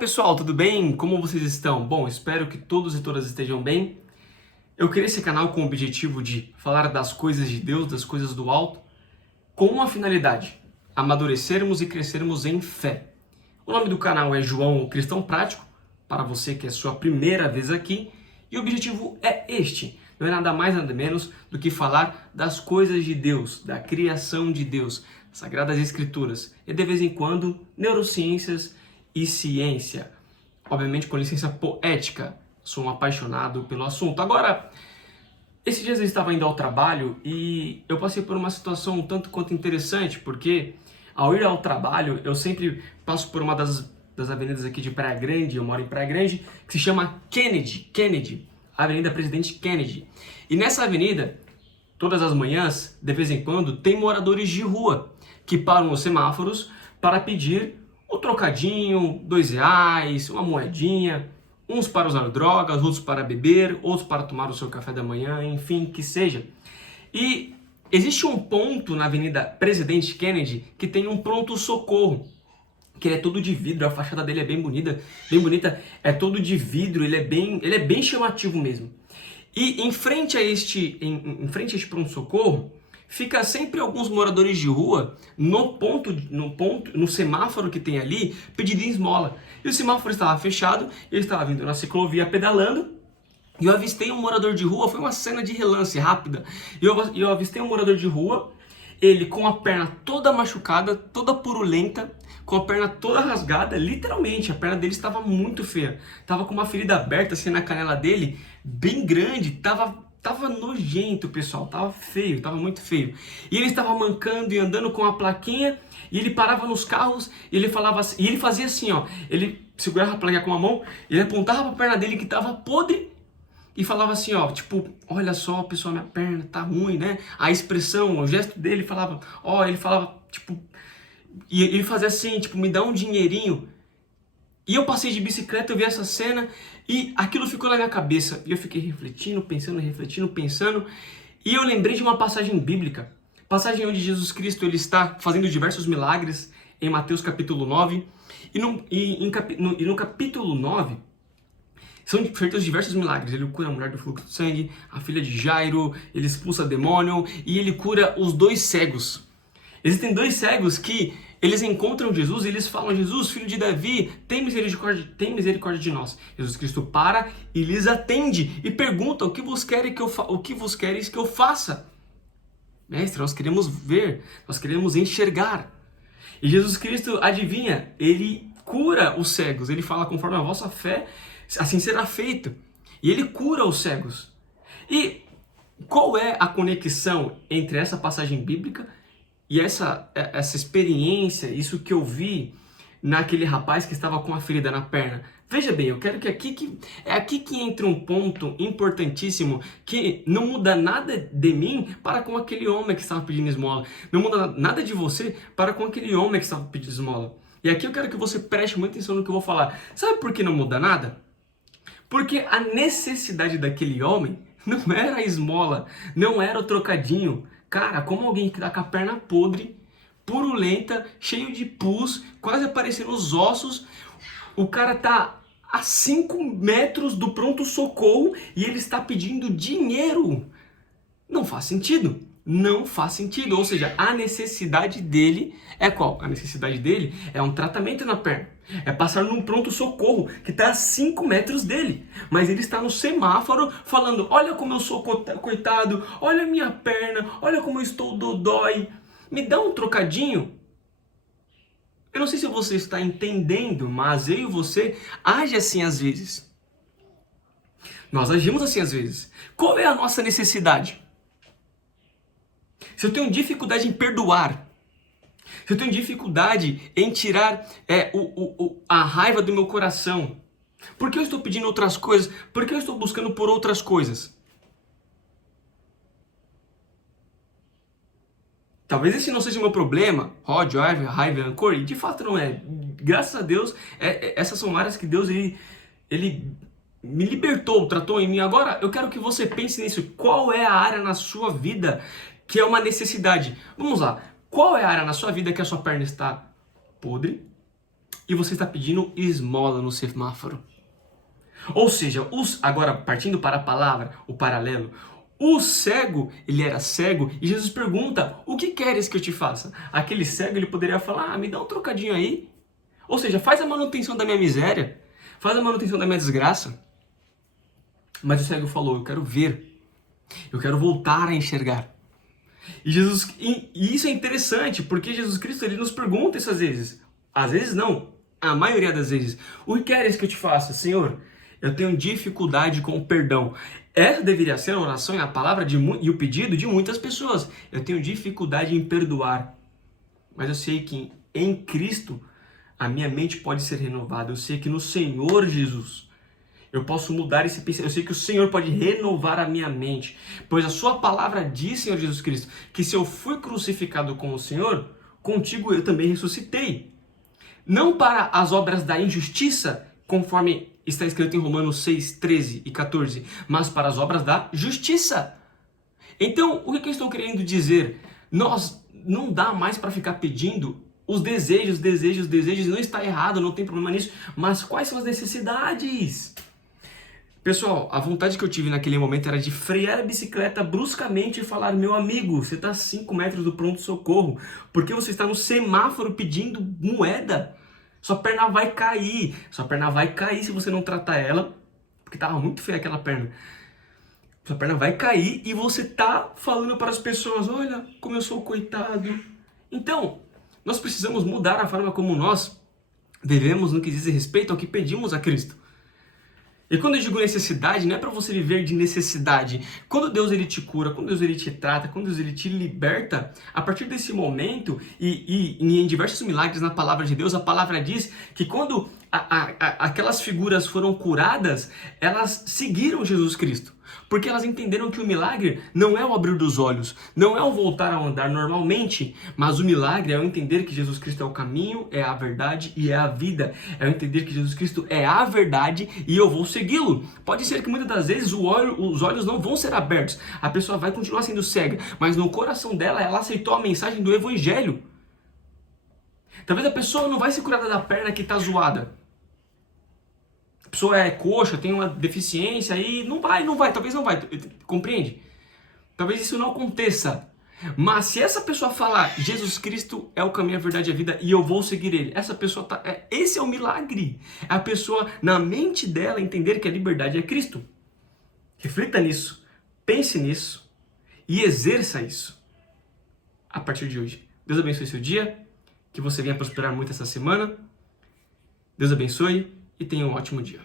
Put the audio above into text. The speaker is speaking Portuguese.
pessoal, tudo bem? Como vocês estão? Bom, espero que todos e todas estejam bem. Eu criei esse canal com o objetivo de falar das coisas de Deus, das coisas do alto, com uma finalidade: amadurecermos e crescermos em fé. O nome do canal é João o Cristão Prático, para você que é sua primeira vez aqui, e o objetivo é este: não é nada mais nada menos do que falar das coisas de Deus, da criação de Deus, Sagradas Escrituras e de vez em quando neurociências e ciência, obviamente com licença poética. Sou um apaixonado pelo assunto. Agora, esses dias eu estava indo ao trabalho e eu passei por uma situação um tanto quanto interessante, porque ao ir ao trabalho eu sempre passo por uma das avenidas aqui de Praia Grande, eu moro em Praia Grande, que se chama Kennedy, Avenida Presidente Kennedy. E nessa avenida, todas as manhãs, de vez em quando, tem moradores de rua que param nos semáforos para pedir um trocadinho, R$2, uma moedinha, uns para usar drogas, outros para beber, outros para tomar o seu café da manhã, enfim, que seja. E existe um ponto na Avenida Presidente Kennedy que tem um pronto-socorro, que ele é todo de vidro, a fachada dele é bem bonita, é todo de vidro, ele é bem chamativo mesmo. E em frente a este pronto-socorro, fica sempre alguns moradores de rua no semáforo que tem ali, pedindo esmola. E o semáforo estava fechado, eu estava vindo na ciclovia pedalando, e eu avistei um morador de rua, foi uma cena de relance rápida, e eu avistei um morador de rua, ele com a perna toda machucada, toda purulenta, com a perna toda rasgada, literalmente, a perna dele estava muito feia, estava com uma ferida aberta assim na canela dele, bem grande, Tava nojento, pessoal, tava feio, tava muito feio. E ele estava mancando e andando com a plaquinha, e ele parava nos carros, e ele falava assim, e ele fazia assim, ó, ele segurava a plaquinha com a mão, ele apontava pra perna dele que tava podre, e falava assim, ó, tipo, olha só, pessoal, minha perna tá ruim, né? A expressão, o gesto dele falava, ó, ele falava, tipo, e ele fazia assim, tipo, me dá um dinheirinho. E eu passei de bicicleta, eu vi essa cena e aquilo ficou na minha cabeça. E eu fiquei refletindo, pensando. E eu lembrei de uma passagem bíblica. Passagem onde Jesus Cristo ele está fazendo diversos milagres em Mateus capítulo 9. E no capítulo 9 são feitos diversos milagres. Ele cura a mulher do fluxo de sangue, a filha de Jairo, ele expulsa demônio e ele cura os 2 cegos. Existem 2 cegos que eles encontram Jesus e eles falam: Jesus, filho de Davi, tem misericórdia de nós. Jesus Cristo para e lhes atende e pergunta: o que vos quereis que eu faça? Mestre, nós queremos ver, nós queremos enxergar. E Jesus Cristo, adivinha, ele cura os cegos. Ele fala: conforme a vossa fé, assim será feito. E ele cura os cegos. E qual é a conexão entre essa passagem bíblica e essa experiência, isso que eu vi naquele rapaz que estava com a ferida na perna? Veja bem, eu quero que é aqui que entra um ponto importantíssimo que não muda nada de mim para com aquele homem que estava pedindo esmola. Não muda nada de você para com aquele homem que estava pedindo esmola. E aqui eu quero que você preste muita atenção no que eu vou falar. Sabe por que não muda nada? Porque a necessidade daquele homem não era a esmola, não era o trocadinho. Cara, como alguém que tá com a perna podre, purulenta, cheio de pus, quase aparecendo os ossos, o cara tá a 5 metros do pronto-socorro e ele está pedindo dinheiro. Não faz sentido. Não faz sentido. Ou seja, a necessidade dele é qual? A necessidade dele é um tratamento na perna. É passar num pronto-socorro que está a 5 metros dele. Mas ele está no semáforo falando: olha como eu sou coitado, olha a minha perna, olha como eu estou dodói. Me dá um trocadinho. Eu não sei se você está entendendo, mas eu e você age assim às vezes. Nós agimos assim às vezes. Qual é a nossa necessidade? Se eu tenho dificuldade em perdoar, se eu tenho dificuldade em tirar a raiva do meu coração, por que eu estou pedindo outras coisas? Por que eu estou buscando por outras coisas? Talvez esse não seja o meu problema, ódio, raiva, rancor, e de fato não é. Graças a Deus, essas são áreas que Deus ele me libertou, tratou em mim. Agora eu quero que você pense nisso. Qual é a área na sua vida que é uma necessidade? Vamos lá. Qual é a área na sua vida que a sua perna está podre e você está pedindo esmola no semáforo. Ou seja, agora partindo para a palavra, o paralelo, o cego, ele era cego e Jesus pergunta, o que queres que eu te faça? Aquele cego, ele poderia falar, me dá um trocadinho aí. Ou seja, faz a manutenção da minha miséria, faz a manutenção da minha desgraça. Mas o cego falou, eu quero ver, eu quero voltar a enxergar. E isso é interessante, porque Jesus Cristo, ele nos pergunta isso às vezes não, a maioria das vezes, o que queres que eu te faça, Senhor? Eu tenho dificuldade com o perdão. Essa deveria ser a oração e a palavra e o pedido de muitas pessoas. Eu tenho dificuldade em perdoar. Mas eu sei que em Cristo a minha mente pode ser renovada. Eu sei que no Senhor Jesus eu posso mudar esse pensamento. Eu sei que o Senhor pode renovar a minha mente. Pois a sua palavra diz, Senhor Jesus Cristo, que se eu fui crucificado com o Senhor, contigo eu também ressuscitei. Não para as obras da injustiça, conforme está escrito em Romanos 6, 13 e 14, mas para as obras da justiça. Então, o que eu estou querendo dizer? Nós não dá mais para ficar pedindo os desejos, não está errado, não tem problema nisso, mas quais são as necessidades? Pessoal, a vontade que eu tive naquele momento era de frear a bicicleta bruscamente e falar, meu amigo, você está a 5 metros do pronto-socorro, porque você está no semáforo pedindo moeda? Sua perna vai cair se você não tratar ela, porque estava muito feia aquela perna. Sua perna vai cair e você tá falando para as pessoas, olha como eu sou coitado. Então, nós precisamos mudar a forma como nós devemos no que diz respeito ao que pedimos a Cristo. E quando eu digo necessidade, não é para você viver de necessidade. Quando Deus ele te cura, quando Deus ele te trata, quando Deus ele te liberta, a partir desse momento, e em diversos milagres na palavra de Deus, a palavra diz que quando aquelas figuras foram curadas, elas seguiram Jesus Cristo. Porque elas entenderam que o milagre não é o abrir dos olhos, não é o voltar a andar normalmente, mas o milagre é o entender que Jesus Cristo é o caminho, é a verdade e é a vida. É o entender que Jesus Cristo é a verdade e eu vou segui-lo. Pode ser que muitas das vezes os olhos não vão ser abertos, a pessoa vai continuar sendo cega, mas no coração dela, ela aceitou a mensagem do Evangelho. Talvez a pessoa não vai ser curada da perna que está zoada. A pessoa é coxa, tem uma deficiência e não vai, talvez não vai, compreende? Talvez isso não aconteça. Mas se essa pessoa falar, Jesus Cristo é o caminho, a verdade e a vida e eu vou seguir ele, essa pessoa esse é o milagre. É a pessoa, na mente dela, entender que a liberdade é Cristo. Reflita nisso, pense nisso e exerça isso a partir de hoje. Deus abençoe seu dia, que você venha prosperar muito essa semana. Deus abençoe e tenha um ótimo dia.